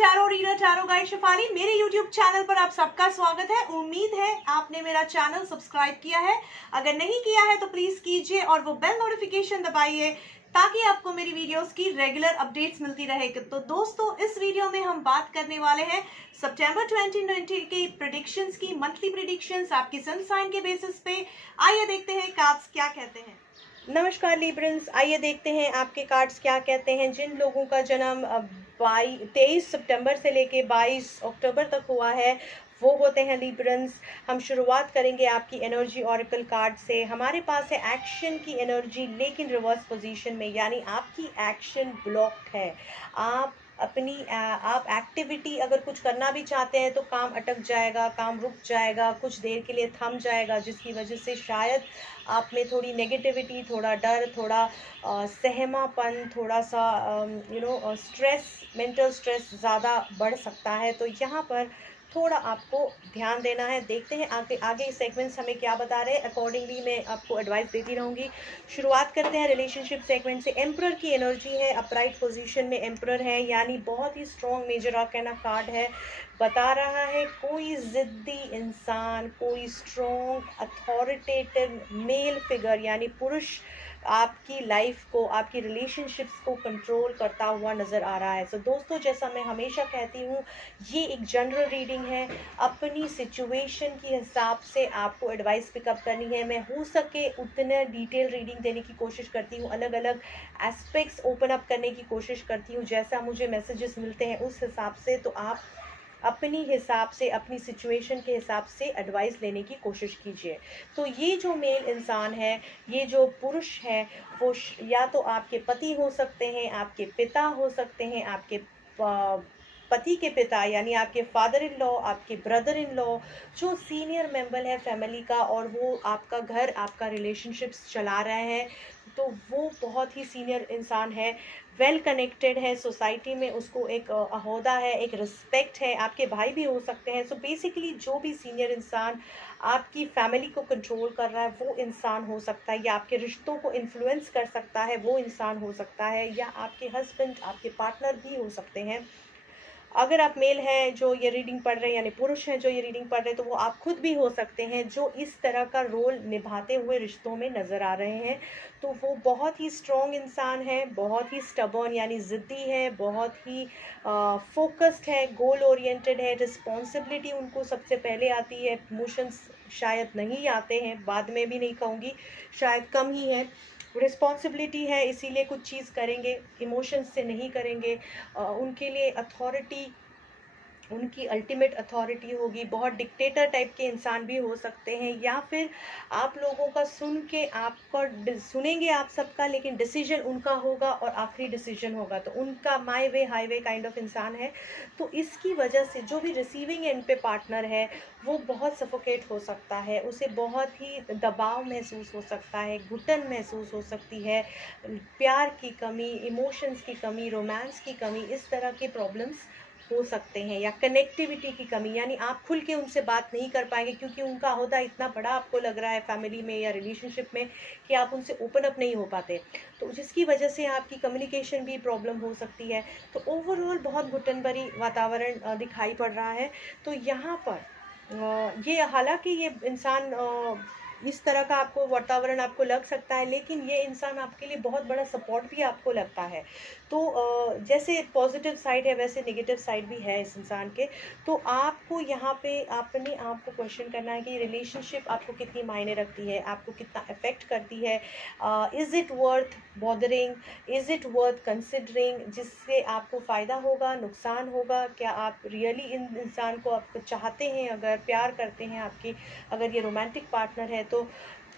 Tarot reader tarot guide Shefali, मेरे YouTube channel पर आप सबका स्वागत है। उम्मीद है आपने मेरा चैनल सब्सक्राइब किया है। अगर नहीं किया है तो प्लीज कीजिए और वो बेल नोटिफिकेशन दबाइए ताकि आपको मेरी वीडियोस की रेगुलर अपडेट्स मिलती रहे। तो दोस्तों, इस वीडियो में हम बात करने वाले हैं सितंबर 2020 के प्रेडिक्शंस की, मंथली प्रेडिक्शंस आपकी सन साइन के बेसिस पे। आइए देखते हैं कार्ड्स क्या कहते हैं। नमस्कार लिब्रंस, आइए देखते हैं आपके कार्ड्स क्या कहते हैं। जिन लोगों का जन्म 23 सितंबर से लेके 22 अक्टूबर तक हुआ है वो होते हैं लिब्रंस। हम शुरुआत करेंगे आपकी एनर्जी ऑरेकल कार्ड से। हमारे पास है एक्शन की एनर्जी लेकिन रिवर्स पोजीशन में, यानी आपकी एक्शन ब्लॉक है। आप एक्टिविटी अगर कुछ करना भी चाहते हैं तो काम अटक जाएगा, काम रुक जाएगा, कुछ देर के लिए थम जाएगा, जिसकी वजह से शायद आप में थोड़ी नेगेटिविटी, थोड़ा डर, थोड़ा सहमापन, थोड़ा सा स्ट्रेस, मेंटल स्ट्रेस ज़्यादा बढ़ सकता है। तो यहाँ पर थोड़ा आपको ध्यान देना है। देखते हैं आगे आगे सेगमेंट्स हमें क्या बता रहे हैं, अकॉर्डिंगली मैं आपको एडवाइस देती रहूँगी। शुरुआत करते हैं रिलेशनशिप सेगमेंट से। एम्परर की एनर्जी है, अपराइट पोजीशन में एम्परर है, यानी बहुत ही स्ट्रॉन्ग मेजर आर्काना कार्ड है। बता रहा है कोई ज़िद्दी इंसान, कोई स्ट्रॉन्ग अथॉरिटेटिव मेल फिगर यानी पुरुष आपकी लाइफ को, आपकी रिलेशनशिप्स को कंट्रोल करता हुआ नज़र आ रहा है। तो दोस्तों, जैसा मैं हमेशा कहती हूँ, ये एक जनरल रीडिंग है। अपनी सिचुएशन के हिसाब से आपको एडवाइस पिकअप करनी है। मैं हो सके उतना डिटेल रीडिंग देने की कोशिश करती हूँ, अलग अलग एस्पेक्ट्स ओपन अप करने की कोशिश करती हूँ। जैसा मुझे मैसेजेस मिलते हैं उस हिसाब से, तो आप अपनी हिसाब से, अपनी सिचुएशन के हिसाब से एडवाइस लेने की कोशिश कीजिए। तो ये जो मेल इंसान है, ये जो पुरुष है, वो या तो आपके पति हो सकते हैं, आपके पिता हो सकते हैं, आपके पति के पिता यानी आपके फादर इन लॉ, आपके ब्रदर इन लॉ, जो सीनियर मेंबर है फैमिली का और वो आपका घर, आपका रिलेशनशिप्स चला रहे हैं, तो वो बहुत ही सीनियर इंसान है, वेल कनेक्टेड है सोसाइटी में, उसको एक अहोदा है, एक रिस्पेक्ट है। आपके भाई भी हो सकते हैं। सो बेसिकली जो भी सीनियर इंसान आपकी फैमिली को कंट्रोल कर रहा है वो इंसान हो सकता है, या आपके रिश्तों को इन्फ्लुएंस कर सकता है वो इंसान हो सकता है, या आपके हस्बैंड, आपके पार्टनर भी हो सकते हैं। अगर आप मेल हैं जो ये रीडिंग पढ़ रहे हैं, यानी पुरुष हैं जो ये रीडिंग पढ़ रहे हैं, तो वो आप खुद भी हो सकते हैं जो इस तरह का रोल निभाते हुए रिश्तों में नज़र आ रहे हैं। तो वो बहुत ही स्ट्रॉन्ग इंसान है, बहुत ही स्टबर्न यानी ज़िद्दी है, बहुत ही फोकस्ड है, गोल ओरिएंटेड है। रिस्पॉन्सिबिलिटी उनको सबसे पहले आती है, इमोशंस शायद नहीं आते हैं, बाद में भी नहीं कहूँगी, शायद कम ही है। रिस्पॉन्सिबिलिटी है, इसीलिए कुछ चीज़ करेंगे, इमोशंस से नहीं करेंगे। उनके लिए अथॉरिटी, उनकी अल्टीमेट अथॉरिटी होगी। बहुत डिक्टेटर टाइप के इंसान भी हो सकते हैं, या फिर आप लोगों का सुन के आपका सुनेंगे आप सबका, लेकिन डिसीजन उनका होगा और आखिरी डिसीजन होगा। तो उनका my way highway kind of इंसान है। तो इसकी वजह से जो भी रिसीविंग एंड पे पार्टनर है वो बहुत सफोकेट हो सकता है, उसे बहुत ही दबाव महसूस हो सकता है, घुटन महसूस हो सकती है, प्यार की कमी, इमोशंस की कमी, रोमांस की कमी, इस तरह के प्रॉब्लम्स हो सकते हैं, या कनेक्टिविटी की कमी, यानी आप खुल के उनसे बात नहीं कर पाएंगे क्योंकि उनका ओहदा इतना बड़ा आपको लग रहा है फैमिली में या रिलेशनशिप में कि आप उनसे ओपन अप नहीं हो पाते, तो जिसकी वजह से आपकी कम्युनिकेशन भी प्रॉब्लम हो सकती है। तो ओवरऑल बहुत घुटन भरी वातावरण दिखाई पड़ रहा है। तो यहाँ पर ये, हालांकि ये इंसान इस तरह का आपको वातावरण आपको लग सकता है, लेकिन ये इंसान आपके लिए बहुत बड़ा सपोर्ट भी आपको लगता है। तो जैसे पॉजिटिव साइड है वैसे नेगेटिव साइड भी है इस इंसान के। तो आपको यहाँ पे अपने आप को क्वेश्चन करना है कि रिलेशनशिप आपको कितनी मायने रखती है, आपको कितना अफेक्ट करती है। Is it worth bothering, is it worth considering, जिससे आपको फ़ायदा होगा, नुकसान होगा, क्या आप रियली इन इंसान को आप चाहते हैं, अगर प्यार करते हैं, आपकी अगर ये रोमांटिक पार्टनर है, तो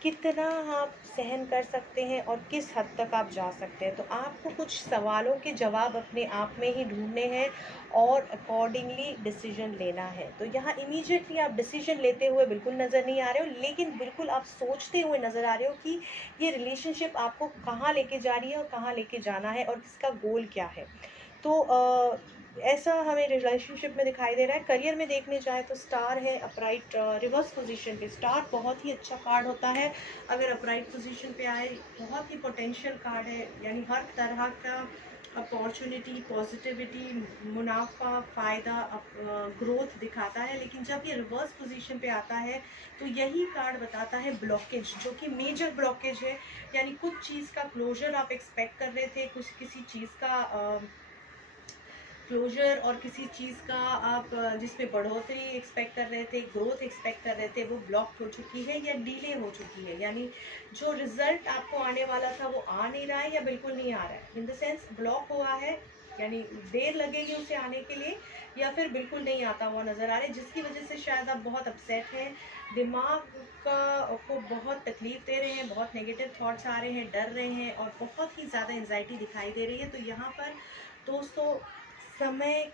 कितना आप सहन कर सकते हैं और किस हद तक आप जा सकते हैं। तो आपको कुछ सवालों के जवाब अपने आप में ही ढूंढने हैं और अकॉर्डिंगली डिसीजन लेना है। तो यहाँ इमीडिएटली आप डिसीजन लेते हुए बिल्कुल नज़र नहीं आ रहे हो, लेकिन बिल्कुल आप सोचते हुए नज़र आ रहे हो कि ये रिलेशनशिप आपको कहाँ लेके जा रही है और कहाँ लेके जाना है और इसका गोल क्या है। तो ऐसा हमें रिलेशनशिप में दिखाई दे रहा है। करियर में देखने जाए तो स्टार है अपराइट रिवर्स पोजीशन पे। स्टार बहुत ही अच्छा कार्ड होता है, अगर अपराइट पोजीशन पे आए बहुत ही पोटेंशियल कार्ड है, यानी हर तरह का अपॉर्चुनिटी, पॉजिटिविटी, मुनाफा, फ़ायदा, ग्रोथ दिखाता है। लेकिन जब ये रिवर्स पोजीशन पे आता है तो यही कार्ड बताता है ब्लॉकेज, जो कि मेजर ब्लॉकेज है। यानी कुछ चीज़ का क्लोजर आप एक्सपेक्ट कर रहे थे, कुछ किसी चीज़ का क्लोजर और किसी चीज़ का आप जिसमें बढ़ोतरी एक्सपेक्ट कर रहे थे, ग्रोथ एक्सपेक्ट कर रहे थे, वो ब्लॉक हो चुकी है या डिले हो चुकी है। यानी जो रिजल्ट आपको आने वाला था वो आ नहीं रहा है या बिल्कुल नहीं आ रहा है। इन द सेंस ब्लॉक हुआ है, यानी देर लगेगी उसे आने के लिए, या फिर बिल्कुल नहीं आता हुआ नज़र आ रहा है, जिसकी वजह से शायद आप बहुत अपसेट हैं, दिमाग का को बहुत तकलीफ दे रहे हैं, बहुत नेगेटिव थॉट्स आ रहे हैं, डर रहे हैं और बहुत ही ज़्यादा एंजाइटी दिखाई दे रही है। तो यहाँ पर दोस्तों, समय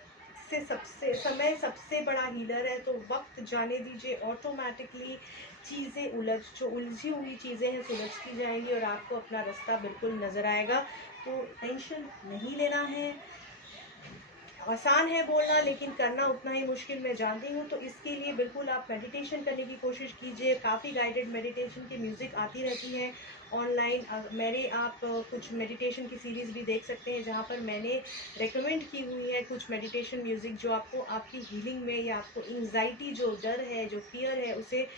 सबसे बड़ा हीलर है। तो वक्त जाने दीजिए, ऑटोमेटिकली चीज़ें जो उलझी हुई चीज़ें हैं सुलझती जाएंगी और आपको अपना रास्ता बिल्कुल नज़र आएगा। तो टेंशन नहीं लेना है। आसान है बोलना, लेकिन करना उतना ही मुश्किल मैं जानती हूँ। तो इसके लिए बिल्कुल आप मेडिटेशन करने की कोशिश कीजिए। काफ़ी गाइडेड मेडिटेशन की म्यूज़िक आती रहती है ऑनलाइन। मेरे आप कुछ मेडिटेशन की सीरीज़ भी देख सकते हैं, जहाँ पर मैंने रेकमेंड की हुई है कुछ मेडिटेशन म्यूज़िक, जो आपको आपकी हीलिंग में या आपको एंग्जाइटी, जो डर है, जो फियर है, उसे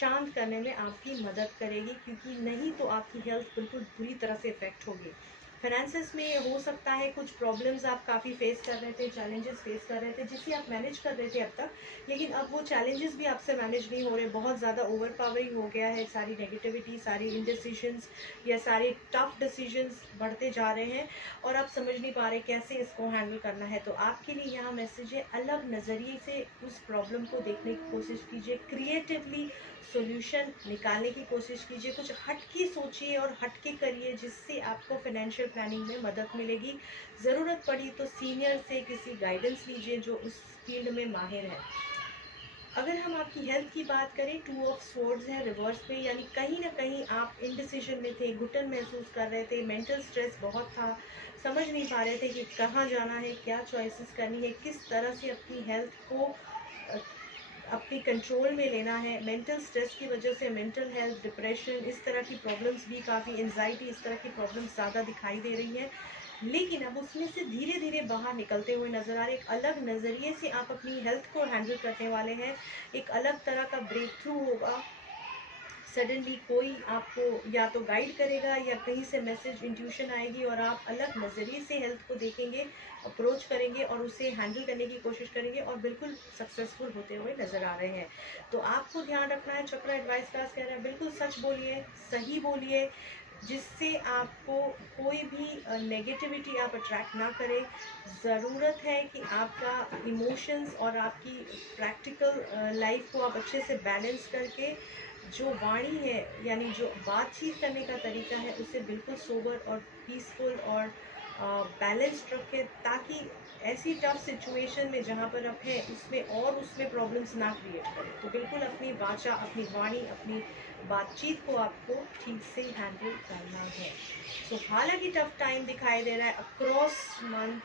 शांत करने में आपकी मदद करेगी। क्योंकि नहीं तो आपकी हेल्थ बिल्कुल बुरी तरह से इफ़ेक्ट होगी। फाइनेंसेस में हो सकता है कुछ प्रॉब्लम्स आप काफ़ी फेस कर रहे थे, चैलेंजेस फेस कर रहे थे, जिसे आप मैनेज कर रहे थे अब तक, लेकिन अब वो चैलेंजेस भी आपसे मैनेज नहीं हो रहे। बहुत ज़्यादा ओवर पावरिंग हो गया है, सारी नेगेटिविटी, सारी इनडिसीजंस या सारे टफ डिसीजंस बढ़ते जा रहे हैं और आप समझ नहीं पा रहे कैसे इसको हैंडल करना है। तो आपके लिए यहाँ मैसेज है, अलग नज़रिए से उस प्रॉब्लम को देखने की कोशिश कीजिए, क्रिएटिवली सॉल्यूशन निकालने की कोशिश कीजिए, कुछ हटके सोचिए और हटके करिए, जिससे आपको फाइनेंशियल प्लानिंग में मदद मिलेगी। ज़रूरत पड़ी तो सीनियर से किसी गाइडेंस लीजिए जो उस फील्ड में माहिर है। अगर हम आपकी हेल्थ की बात करें, 2 ऑफ स्वॉर्ड्स है रिवर्स पे, यानी कहीं ना कहीं आप इनडिसीजन में थे, घुटन महसूस कर रहे थे, मेंटल स्ट्रेस बहुत था, समझ नहीं पा रहे थे कि कहाँ जाना है, क्या चॉइसेस करनी है, किस तरह से अपनी हेल्थ को अपनी कंट्रोल में लेना है। मेंटल स्ट्रेस की वजह से मेंटल हेल्थ, डिप्रेशन, इस तरह की प्रॉब्लम्स भी काफ़ी, एंजाइटी, इस तरह की प्रॉब्लम्स ज़्यादा दिखाई दे रही हैं। लेकिन अब उसमें से धीरे धीरे बाहर निकलते हुए नज़र आ रहे, एक अलग नज़रिए से आप अपनी हेल्थ को हैंडल करने वाले हैं। एक अलग तरह का ब्रेक थ्रू होगा। सडनली कोई आपको या तो गाइड करेगा या कहीं से मैसेज, इंट्यूशन आएगी और आप अलग नज़रिए से हेल्थ को देखेंगे, अप्रोच करेंगे और उसे हैंडल करने की कोशिश करेंगे और बिल्कुल सक्सेसफुल होते हुए नज़र आ रहे हैं। तो आपको ध्यान रखना है, चक्र एडवाइस क्लास कह रहा है, बिल्कुल सच बोलिए, सही बोलिए, जिससे आपको कोई भी नेगेटिविटी आप अट्रैक्ट ना करें। ज़रूरत है कि आपका इमोशंस और आपकी प्रैक्टिकल लाइफ को आप अच्छे से बैलेंस करके, जो वाणी है यानी जो बातचीत करने का तरीका है, उसे बिल्कुल सोबर और पीसफुल और बैलेंस्ड रखें, ताकि ऐसी टफ सिचुएशन में जहाँ पर आप हैं उसमें प्रॉब्लम्स ना क्रिएट करें। तो बिल्कुल अपनी वाचा, अपनी वाणी, अपनी बातचीत को आपको ठीक से हैंडल करना है। सो हालांकि टफ टाइम दिखाई दे रहा है अक्रॉस मंथ,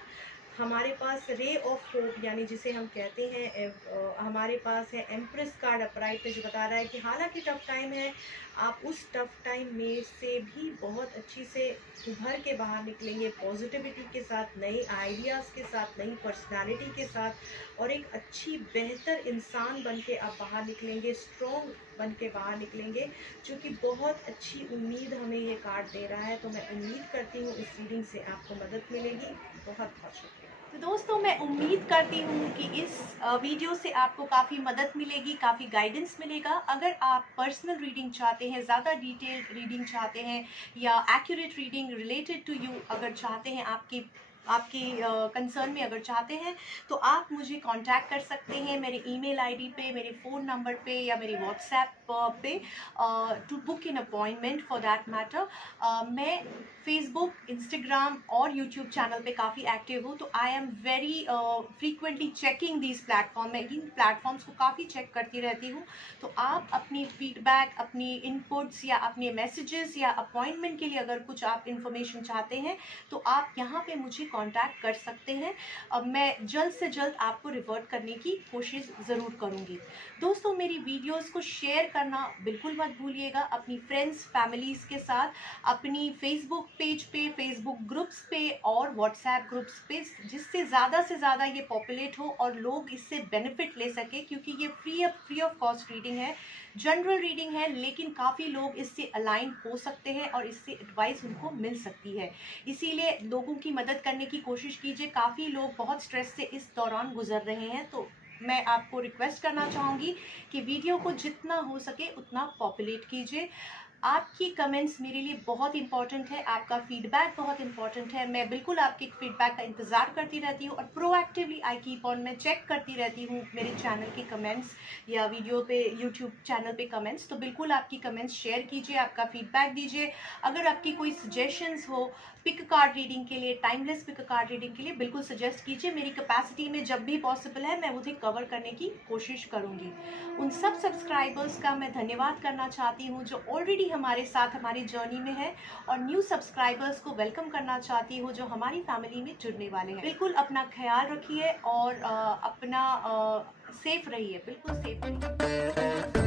हमारे पास रे ऑफ होप, यानी जिसे हम कहते हैं हमारे पास है एम्प्रेस कार्ड अपराइट पे, जो बता रहा है कि हालांकि टफ टाइम है, आप उस टफ टाइम में से भी बहुत अच्छी से उभर के बाहर निकलेंगे, पॉजिटिविटी के साथ, नए आइडियाज़ के साथ, नई पर्सनालिटी के साथ, और एक अच्छी बेहतर इंसान बन के आप बाहर निकलेंगे, स्ट्रॉन्ग बन के बाहर निकलेंगे, जो कि बहुत अच्छी उम्मीद हमें ये कार्ड दे रहा है। तो मैं उम्मीद करती हूँ इस रीडिंग से आपको मदद मिलेगी। बहुत बहुत शुक्रिया। तो दोस्तों, मैं उम्मीद करती हूँ कि इस वीडियो से आपको काफ़ी मदद मिलेगी, काफ़ी गाइडेंस मिलेगा। अगर आप पर्सनल रीडिंग चाहते हैं, ज़्यादा डिटेल्ड रीडिंग चाहते हैं या accurate reading related to you अगर चाहते हैं, आपकी कंसर्न में अगर चाहते हैं, तो आप मुझे कांटेक्ट कर सकते हैं मेरे ईमेल आईडी पे, मेरे फ़ोन नंबर पे या मेरे व्हाट्सएप पे, to book in appointment for that matter. मैं फेसबुक, इंस्टाग्राम और यूट्यूब चैनल पे काफ़ी एक्टिव हूँ, तो I am very frequently checking these platform. मैं इन प्लेटफॉर्म्स को काफ़ी चेक करती रहती हूँ। तो आप अपनी फीडबैक, अपनी इनपुट्स या अपने मैसेजेस या अपॉइंटमेंट के लिए अगर कुछ आप इन्फॉर्मेशन चाहते हैं, तो आप यहाँ पे मुझे कांटेक्ट कर सकते हैं। अब मैं जल्द से जल्द आपको रिवर्ट करने की कोशिश ज़रूर करूँगी। दोस्तों, मेरी वीडियोस को शेयर करना बिल्कुल मत भूलिएगा अपनी फ्रेंड्स फैमिलीज़ के साथ, अपनी फेसबुक पेज पे, फेसबुक ग्रुप्स पे और व्हाट्सएप ग्रुप्स पे, जिससे ज़्यादा से ज़्यादा ये पॉपुलेट हो और लोग इससे बेनिफिट ले सके, क्योंकि ये फ्री ऑफ कॉस्ट रीडिंग है, जनरल रीडिंग है, लेकिन काफ़ी लोग इससे अलाइन हो सकते हैं और इससे एडवाइस उनको मिल सकती है। इसीलिए लोगों की मदद करने की कोशिश कीजिए। काफ़ी लोग बहुत स्ट्रेस से इस दौरान गुजर रहे हैं, तो मैं आपको रिक्वेस्ट करना चाहूँगी कि वीडियो को जितना हो सके उतना पॉपुलेट कीजिए। आपकी कमेंट्स मेरे लिए बहुत इंपॉर्टेंट है, आपका फीडबैक बहुत इंपॉर्टेंट है। मैं बिल्कुल आपके फीडबैक का इंतज़ार करती रहती हूँ और प्रोएक्टिवली आई कीप ऑन, मैं चेक करती रहती हूँ मेरे चैनल के कमेंट्स या वीडियो पे, यूट्यूब चैनल पे कमेंट्स। तो बिल्कुल आपकी कमेंट्स शेयर कीजिए, आपका फीडबैक दीजिए। अगर आपकी कोई सजेशंस हो पिक कार्ड रीडिंग के लिए, टाइमलेस पिक कार्ड रीडिंग के लिए, बिल्कुल सजेस्ट कीजिए। मेरी कैपेसिटी में जब भी पॉसिबल है मैं उसे कवर करने की कोशिश करूँगी। उन सब सब्सक्राइबर्स का मैं धन्यवाद करना चाहती हूँ जो ऑलरेडी हमारे साथ हमारी जर्नी में है, और न्यू सब्सक्राइबर्स को वेलकम करना चाहती हूँ जो हमारी फैमिली में जुड़ने वाले हैं। बिल्कुल अपना ख्याल रखिए और अपना सेफ रहिए, बिल्कुल सेफ रहिए।